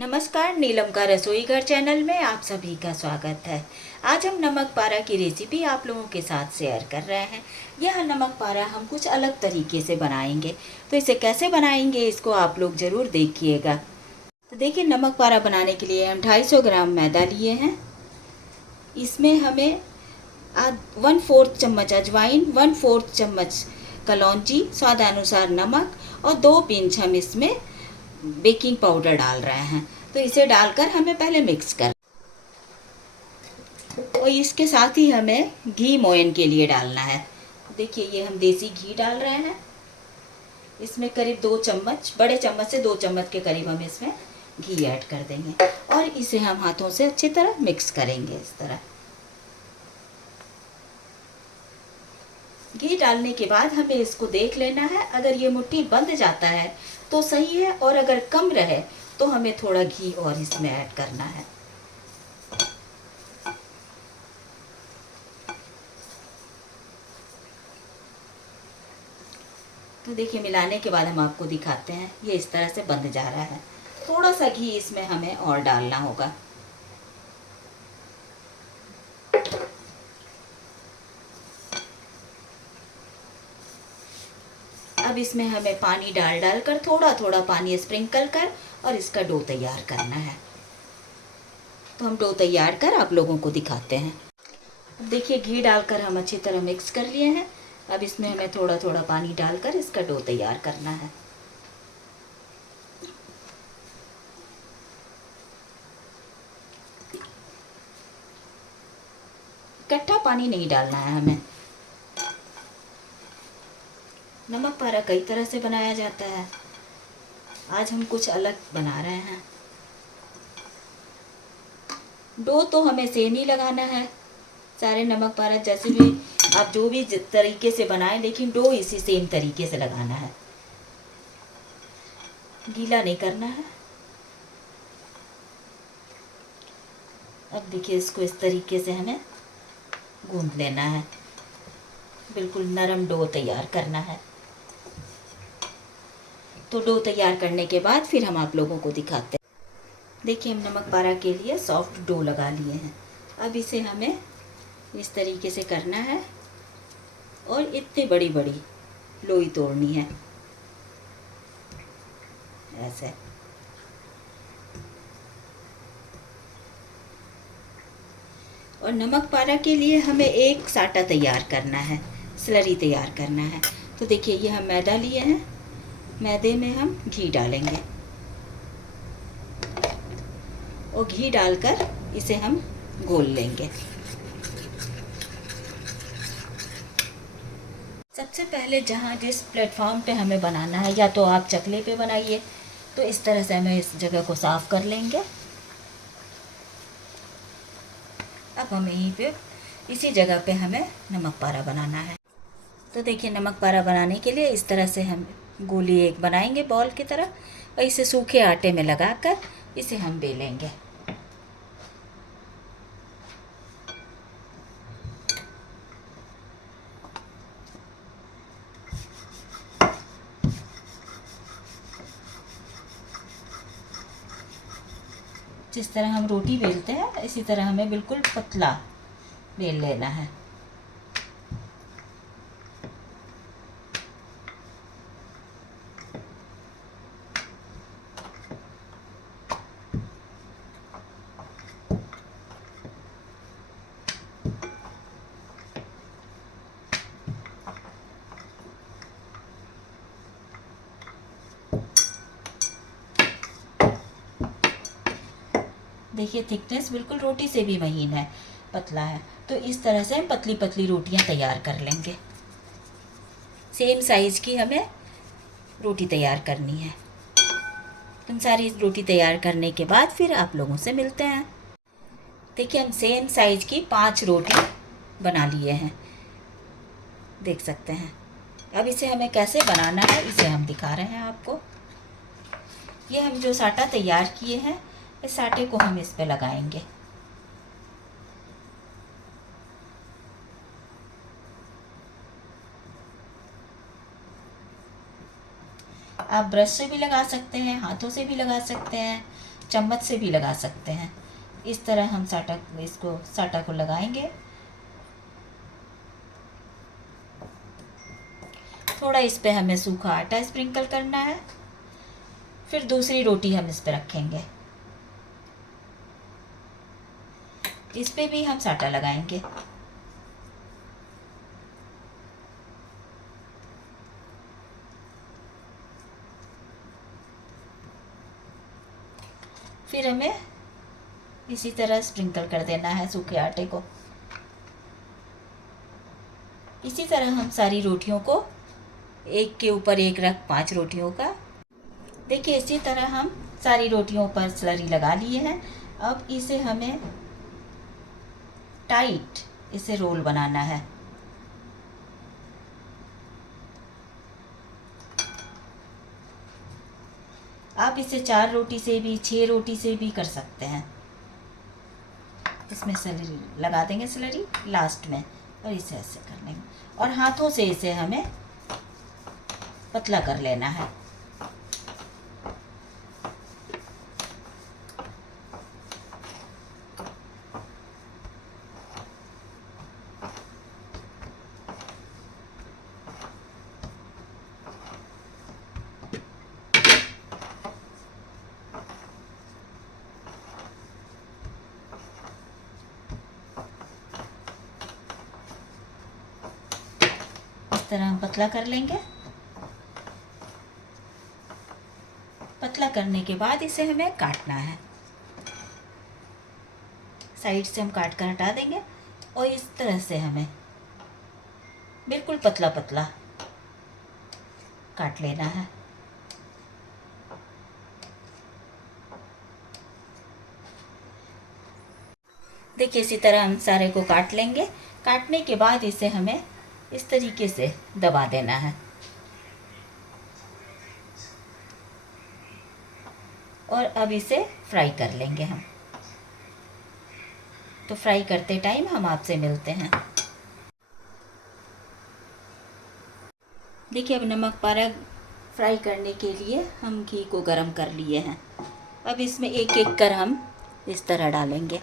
नमस्कार, नीलम का रसोई घर चैनल में आप सभी का स्वागत है। आज हम नमक पारा की रेसिपी आप लोगों के साथ शेयर कर रहे हैं। यह नमक पारा हम कुछ अलग तरीके से बनाएंगे, तो इसे कैसे बनाएंगे इसको आप लोग ज़रूर देखिएगा। तो देखिए, नमक पारा बनाने के लिए हम 250 ग्राम मैदा लिए हैं। इसमें हमें 1/4 चम्मच अजवाइन, 1/4 चम्मच कलौंजी, स्वादानुसार नमक और 2 पिंच हम इसमें बेकिंग पाउडर डाल रहे हैं। तो इसे डालकर हमें पहले मिक्स कर, और इसके साथ ही हमें घी मोयन के लिए डालना है। देखिए, ये हम देसी घी डाल रहे हैं। इसमें करीब 2 चम्मच, बड़े चम्मच से 2 चम्मच के करीब हम इसमें घी ऐड कर देंगे और इसे हम हाथों से अच्छी तरह मिक्स करेंगे। इस तरह घी डालने के बाद हमें इसको देख लेना है। अगर ये मुट्ठी बंध जाता है तो सही है, और अगर कम रहे तो हमें थोड़ा घी और इसमें ऐड करना है। तो देखिए, मिलाने के बाद हम आपको दिखाते हैं। ये इस तरह से बंध जा रहा है। थोड़ा सा घी इसमें हमें और डालना होगा। अब इसमें हमें पानी डाल कर थोड़ा थोड़ा पानी स्प्रिंकल कर और इसका डो तैयार करना है। तो हम डो तैयार कर आप लोगों को दिखाते हैं। अब देखिए, घी डालकर हम अच्छी तरह मिक्स कर लिए हैं। अब इसमें हमें थोड़ा थोड़ा पानी डालकर इसका डो तैयार करना है। इकट्ठा पानी नहीं डालना है हमें। नमक पारा कई तरह से बनाया जाता है, आज हम कुछ अलग बना रहे हैं। डो तो हमें सेम ही लगाना है। सारे नमक पारा जैसे भी आप जो भी तरीके से बनाएं, लेकिन डो इसी सेम तरीके से लगाना है, गीला नहीं करना है। अब देखिए, इसको इस तरीके से हमें गूंद लेना है। बिल्कुल नरम डो तैयार करना है। तो डो तैयार करने के बाद फिर हम आप लोगों को दिखाते हैं। देखिए, हम नमक पारा के लिए सॉफ्ट डो लगा लिए हैं। अब इसे हमें इस तरीके से करना है और इतनी बड़ी बड़ी लोई तोड़नी है, ऐसे। और नमक पारा के लिए हमें एक साटा तैयार करना है, स्लरी तैयार करना है। तो देखिए, ये हम मैदा लिए हैं। मैदे में हम घी डालेंगे और घी डालकर इसे हम घोल लेंगे। सबसे पहले जिस प्लेटफॉर्म पे हमें बनाना है, या तो आप चकले पे बनाइए, तो इस तरह से हमें इस जगह को साफ कर लेंगे। अब हमें यहीं पे इसी जगह पे हमें नमक पारा बनाना है। तो देखिए, नमक पारा बनाने के लिए इस तरह से हम गोली एक बनाएंगे बॉल की तरह, और इसे सूखे आटे में लगाकर इसे हम बेलेंगे। जिस तरह हम रोटी बेलते हैं, इसी तरह हमें बिल्कुल पतला बेल लेना है। देखिए, थिकनेस बिल्कुल रोटी से भी महीन है, पतला है। तो इस तरह से हम पतली पतली रोटियां तैयार कर लेंगे। सेम साइज़ की हमें रोटी तैयार करनी है। तुम सारी रोटी तैयार करने के बाद फिर आप लोगों से मिलते हैं। देखिए, हम सेम साइज़ की 5 रोटी बना लिए हैं, देख सकते हैं। अब इसे हमें कैसे बनाना है इसे हम दिखा रहे हैं आपको। ये हम जो साटा तैयार किए हैं, इस साटे को हम इस पे लगाएंगे। आप ब्रश से भी लगा सकते हैं, हाथों से भी लगा सकते हैं, चम्मच से भी लगा सकते हैं। इस तरह हम साटा को लगाएंगे। थोड़ा इस पे हमें सूखा आटा स्प्रिंकल करना है। फिर दूसरी रोटी हम इस पे रखेंगे, इस पे भी हम साटा लगाएंगे। फिर हमें इसी तरह स्प्रिंकल कर देना है सूखे आटे को। इसी तरह हम सारी रोटियों को एक के ऊपर एक रख 5 रोटियों का। देखिए इसी तरह हम सारी रोटियों पर स्लरी लगा लिए हैं। अब इसे हमें टाइट इसे रोल बनाना है। आप इसे 4 रोटी से भी 6 रोटी से भी कर सकते हैं। इसमें स्लरी लगा देंगे, स्लरी लास्ट में, और इसे ऐसे कर लेंगे और हाथों से इसे हमें पतला कर लेना है। इस तरह हम पतला कर लेंगे। पतला करने के बाद इसे हमें काटना है। साइड से हम काट कर हटा देंगे और इस तरह से हमें बिल्कुल पतला पतला काट लेना है। देखिए इसी तरह हम सारे को काट लेंगे। काटने के बाद इसे हमें इस तरीके से दबा देना है और अब इसे फ्राई कर लेंगे हम। तो फ्राई करते टाइम हम आपसे मिलते हैं। देखिए अब नमक पारा फ्राई करने के लिए हम घी को गरम कर लिए हैं। अब इसमें एक एक कर हम इस तरह डालेंगे।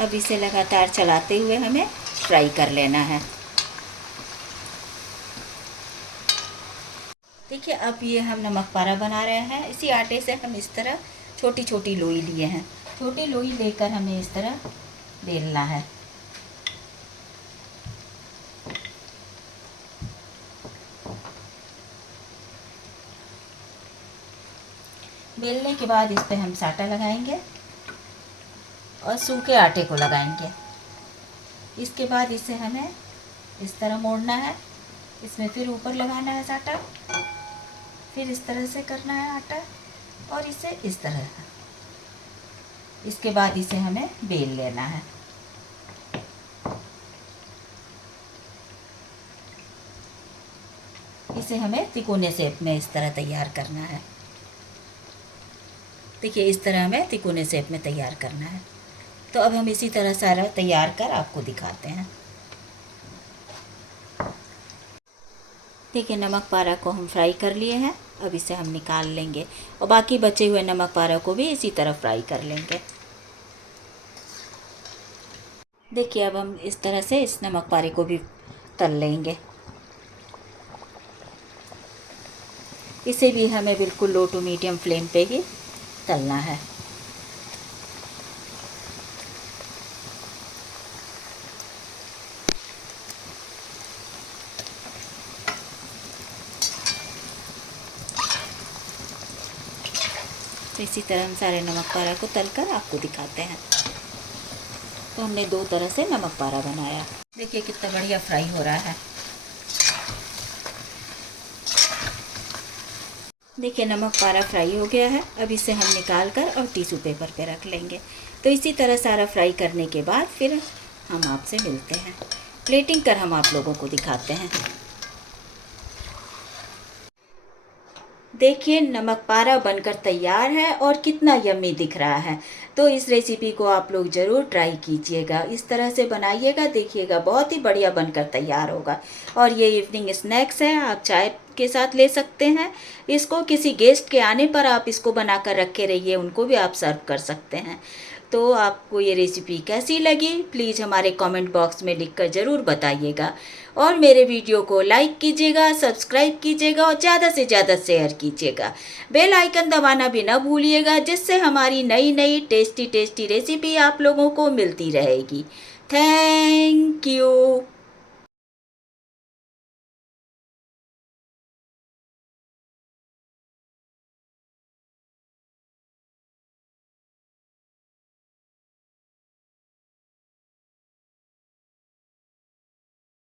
अब इसे लगातार चलाते हुए हमें फ्राई कर लेना है। देखिए अब ये हम नमक पारा बना रहे हैं। इसी आटे से हम इस तरह छोटी छोटी लोई लिए हैं। छोटी लोई लेकर हमें इस तरह बेलना है। बेलने के बाद इस पे हम साटा लगाएंगे और सूखे आटे को लगाएंगे। इसके बाद इसे हमें इस तरह मोड़ना है। इसमें फिर ऊपर लगाना है साटा, फिर इस तरह से करना है आटा और इसे इस तरह। इसके बाद इसे हमें बेल लेना है। इसे हमें तिकोने शेप में इस तरह तैयार करना है। देखिए इस तरह हमें तिकोने शेप में तैयार करना है। तो अब हम इसी तरह सारा तैयार कर आपको दिखाते हैं। देखिए नमक पारा को हम फ्राई कर लिए हैं। अब इसे हम निकाल लेंगे और बाकी बचे हुए नमक पारा को भी इसी तरह फ्राई कर लेंगे। देखिए अब हम इस तरह से इस नमक पारे को भी तल लेंगे। इसे भी हमें बिल्कुल लो टू मीडियम फ्लेम पे ही तलना है। तो इसी तरह हम सारे नमक पारा को तलकर आपको दिखाते हैं। तो हमने 2 तरह से नमक पारा बनाया। देखिए कितना बढ़िया फ्राई हो रहा है। देखिए नमक पारा फ्राई हो गया है। अब इसे हम निकाल कर और टिश्यू पेपर पे रख लेंगे। तो इसी तरह सारा फ्राई करने के बाद फिर हम आपसे मिलते हैं। प्लेटिंग कर हम आप लोगों को दिखाते हैं। देखिए नमक पारा बनकर तैयार है और कितना यम्मी दिख रहा है। तो इस रेसिपी को आप लोग ज़रूर ट्राई कीजिएगा, इस तरह से बनाइएगा, देखिएगा बहुत ही बढ़िया बनकर तैयार होगा। और ये इवनिंग स्नैक्स है, आप चाय के साथ ले सकते हैं इसको। किसी गेस्ट के आने पर आप इसको बनाकर रखे रहिए, उनको भी आप सर्व कर सकते हैं। तो आपको ये रेसिपी कैसी लगी प्लीज़ हमारे कमेंट बॉक्स में लिखकर ज़रूर बताइएगा। और मेरे वीडियो को लाइक कीजिएगा, सब्सक्राइब कीजिएगा और ज़्यादा से ज़्यादा शेयर कीजिएगा। बेल आइकन दबाना भी ना भूलिएगा, जिससे हमारी नई नई टेस्टी टेस्टी रेसिपी आप लोगों को मिलती रहेगी। Thank you.